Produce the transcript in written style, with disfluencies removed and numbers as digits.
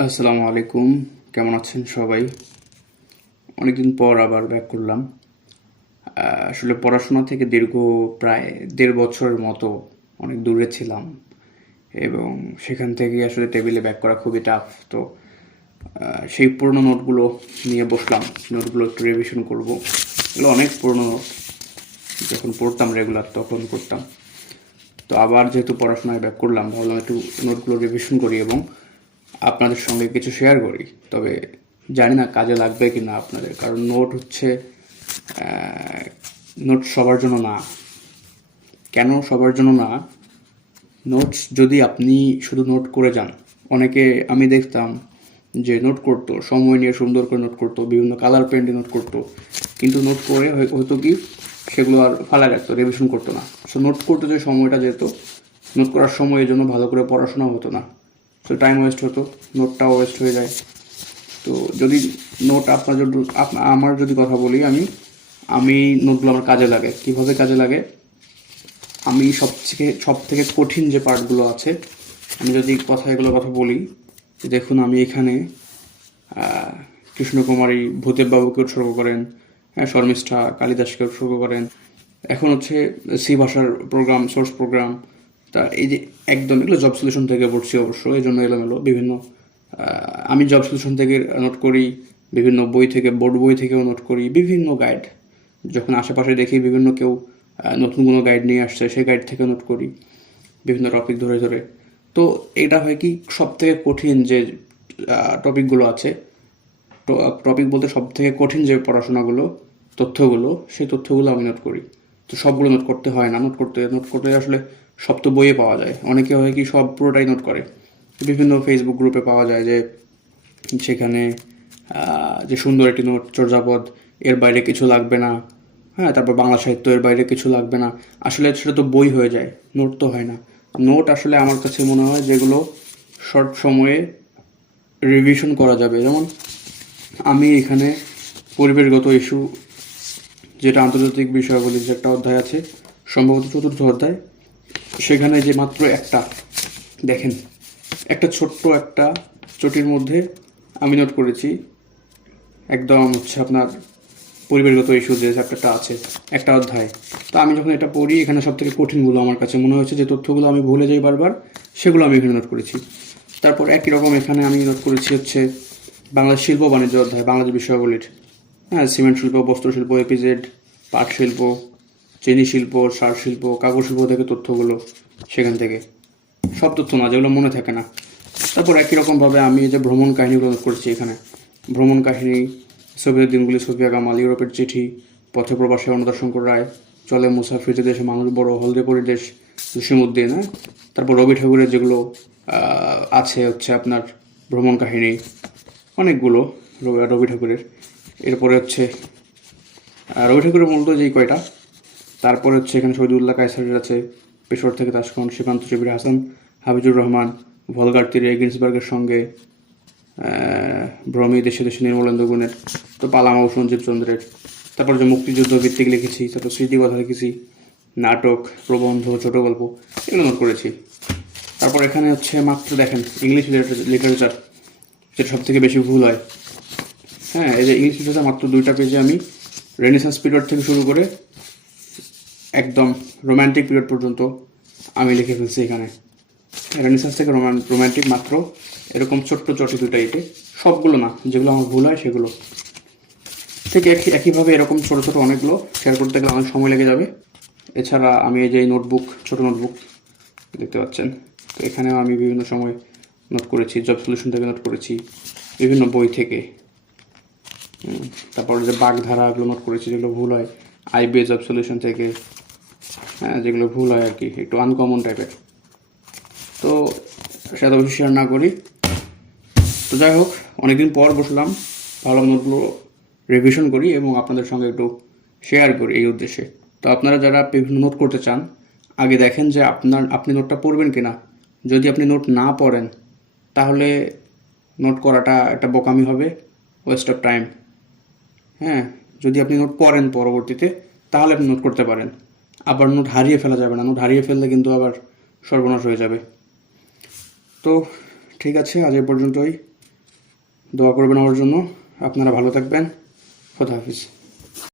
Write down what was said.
আসসালামু আলাইকুম। কেমন আছেন সবাই? অনেকদিন পর আবার ব্যাক করলাম। আসলে পড়াশোনা থেকে দীর্ঘ প্রায় 1.5 বছরের মতো অনেক দূরে ছিলাম এবং সেখান থেকে আসলে টেবিলে ব্যাক করা খুবই টাফ। তো সেই পুরনো নোটগুলো নিয়ে বসলাম। নোটগুলো একটু রিভিশন করব। এগুলো অনেক পুরনো নোট, যখন পড়তাম রেগুলার তখন করতাম। তো আবার যেহেতু পড়াশোনায় ব্যাক করলাম, ভাবলাম একটু নোটগুলো রিভিশন করি এবং আপনাদের সঙ্গে কিছু শেয়ার করি। তবে জানি না কাজে লাগবে কি না আপনাদের, কারণ নোট হচ্ছে নোট সবার জন্য না। কেন সবার জন্য না? নোটস যদি আপনি শুধু নোট করে যান, অনেকে আমি দেখতাম যে নোট করতো, সময় নিয়ে সুন্দর করে নোট করতো, বিভিন্ন কালার পেন্টে নোট করতো, কিন্তু নোট করে হয়তো কি সেগুলো আর ফালা রাখতো, রিভিশন করতো না। সো নোট করতে যে সময়টা যেত, নোট করার সময় এই জন্য ভালো করে পড়াশোনা হতো না। সো টাইম ওয়েস্ট হতো, নোটটাও ওয়েস্ট হয়ে যায়। তো যদি নোট আপনার যদি আমার যদি কথা বলি, আমি নোটগুলো আমার কাজে লাগে। কিভাবে কাজে লাগে? আমি সব থেকে কঠিন যে পার্টগুলো আছে, আমি যদি এগুলোর কথা বলি, দেখুন আমি এখানে কৃষ্ণকুমারী ভূদেব বাবুকে উৎসর্গ করেন, হ্যাঁ, শর্মিষ্ঠা কালিদাসকে উৎসর্গ করেন। এখন হচ্ছে সি ভাষার প্রোগ্রাম, সোর্স প্রোগ্রাম। তা এই যে একদম এগুলো জব সলিউশন থেকে পড়ছি অবশ্য, এই জন্য এলোমেলো বিভিন্ন আমি জব সলিউশন থেকে নোট করি, বিভিন্ন বই থেকে, বোর্ড বই থেকেও নোট করি, বিভিন্ন গাইড যখন আশেপাশে দেখি বিভিন্ন কেউ নতুন কোনো গাইড নিয়ে আসছে, সেই গাইড থেকে নোট করি বিভিন্ন টপিক ধরে ধরে। তো এটা হয় কি, সব থেকে কঠিন যে টপিকগুলো আছে, টপিক বলতে সব থেকে কঠিন যে পড়াশোনাগুলো, তথ্যগুলো, সেই তথ্যগুলো আমি নোট করি। তো সবগুলো নোট করতে হয় না, নোট করতে আসলে সব তো বইয়ে পাওয়া যায়। অনেকে হয় কি সব পুরোটাই নোট করে, বিভিন্ন ফেসবুক গ্রুপে পাওয়া যায় যে সেখানে যে সুন্দর একটি নোট, চর্যাপদ, এর বাইরে কিছু লাগবে না, হ্যাঁ, তারপর বাংলা সাহিত্য, এর বাইরে কিছু লাগবে না। আসলে সেটা তো বই হয়ে যায়, নোট তো হয় না। নোট আসলে আমার কাছে মনে হয় যেগুলো শর্ট সময়ে রিভিশন করা যাবে। যেমন আমি এখানে পরিবেশগত ইস্যু, যেটা আন্তর্জাতিক বিষয়াবলীর যে একটা অধ্যায় আছে, সম্ভবত চতুর্থ অধ্যায়, সেখানে যে মাত্র একটা, দেখেন, একটা ছোট্ট একটা চটির মধ্যে আমি নোট করেছি একদম হচ্ছে আপনার পরিবেশগত ইস্যু যে চ্যাপ্টারটা আছে, একটা অধ্যায়। তো আমি যখন এটা পড়ি, এখানে সব থেকে কঠিনগুলো আমার কাছে মনে হয়েছে, যে তথ্যগুলো আমি ভুলে যাই বারবার, সেগুলো আমি এখানে নোট করেছি। তারপর একই রকম এখানে আমি নোট করেছি হচ্ছে বাংলাদেশ শিল্প বাণিজ্য অধ্যায়, বাংলাদেশ বিষয়াবলীর, হ্যাঁ, সিমেন্ট শিল্প, বস্ত্র শিল্প, এপিজেড, পাট শিল্প, চিনি শিল্প, সার শিল্প, কাগজ শিল্প থেকে তথ্যগুলো, সেখান থেকে সব তথ্য না, যেগুলো মনে থাকে না। তারপর একই রকমভাবে আমি যে ভ্রমণ কাহিনীগুলো নোট করেছি এখানে, ভ্রমণ কাহিনী, সোভিয়েত দিনগুলি, সোফিয়া কামাল, ইউরোপের চিঠি, পথে প্রবাসে অনুদাশঙ্কর রায়, চলে মুসাফির যে দেশে মানুষ বড়, হলদে পরিদেশ, জসীমউদ্দিন, হ্যাঁ। তারপর রবি ঠাকুরের যেগুলো আছে হচ্ছে আপনার ভ্রমণ কাহিনী, অনেকগুলো রবি ঠাকুরের। এরপরে হচ্ছে রবি ঠাকুরের মূলত যেই কয়টা। তারপরে হচ্ছে এখানে শহীদুল্লাহ কায়সারের আছে, পেশোয়ার থেকে তাশকন, সীমান্ত শিবির, হাসান হাবিজুর রহমান, ভলগার তীরে গিন্সবার্গের সঙ্গে, ভ্রমি, দেশে দেশে নির্মলেন্দু গুণের, তো পালামাও সঞ্জীব চন্দ্রের। তারপর যে মুক্তিযুদ্ধ ভিত্তিক লিখেছি, তারপর স্মৃতিকথা লিখেছি, নাটক, প্রবন্ধ, ছোট গল্প, এগুলো নোট করেছি। তারপর এখানে হচ্ছে মাত্র দেখেন ইংলিশ লিটারেচার, যেটা সব থেকে বেশি ভুল হয়, হ্যাঁ, এই যে ইংলিশ লিটারেচার মাত্র 2টা পেজে আমি রেনেসান্স পিরিয়ড থেকে শুরু করে একদম রোম্যান্টিক পিরিয়ড পর্যন্ত আমি লিখে ফেলছি এখানে। রেনেসান্স থেকে রোম্যান্টিক মাত্র এরকম ছোট্ট চটি 2টা ইটে, সবগুলো না, যেগুলো আমার ভুল হয় সেগুলো। ঠিক একইভাবে এরকম ছোটো ছোটো অনেকগুলো শেয়ার করতে গেলে অনেক সময় লেগে যাবে। এছাড়া আমি এই যে নোটবুক, ছোটো নোটবুক দেখতে পাচ্ছেন, তো এখানেও আমি বিভিন্ন সময় নোট করেছি, জব সলিউশন থেকে নোট করেছি, বিভিন্ন বই থেকে। তারপর যে বাগধারা, এগুলো নোট করেছি যেগুলো ভুল হয়, আইবিএ জব সলিউশন থেকে, হ্যাঁ, যেগুলো ভুল হয় আর কি, একটু আনকমন টাইপের। তো সেটা বেশি শেয়ার না করি। তো যাই হোক, অনেকদিন পর বসলাম, ভাবলাম নোটগুলো রিভিশন করি এবং আপনাদের সঙ্গে একটু শেয়ার করি এই উদ্দেশ্যে। তো আপনারা যারা বিভিন্ন নোট করতে চান, আগে দেখেন যে আপনি নোটটা পড়বেন কি না। যদি আপনি নোট না পড়েন, তাহলে নোট করাটা একটা বোকামি হবে, ওয়েস্ট অফ টাইম, হ্যাঁ। যদি আপনি নোট পড়েন পরবর্তীতে, তাহলে আপনি নোট করতে পারেন। আবার নোট হারিয়ে ফেলা যাবে না, নোট হারিয়ে ফেললে কিন্তু আবার সর্বনাশ হয়ে যাবে। তো ঠিক আছে, আজ এ পর্যন্তই। দোয়া করবেন আমার জন্য। আপনারা ভালো থাকবেন। খোদা হাফিজ।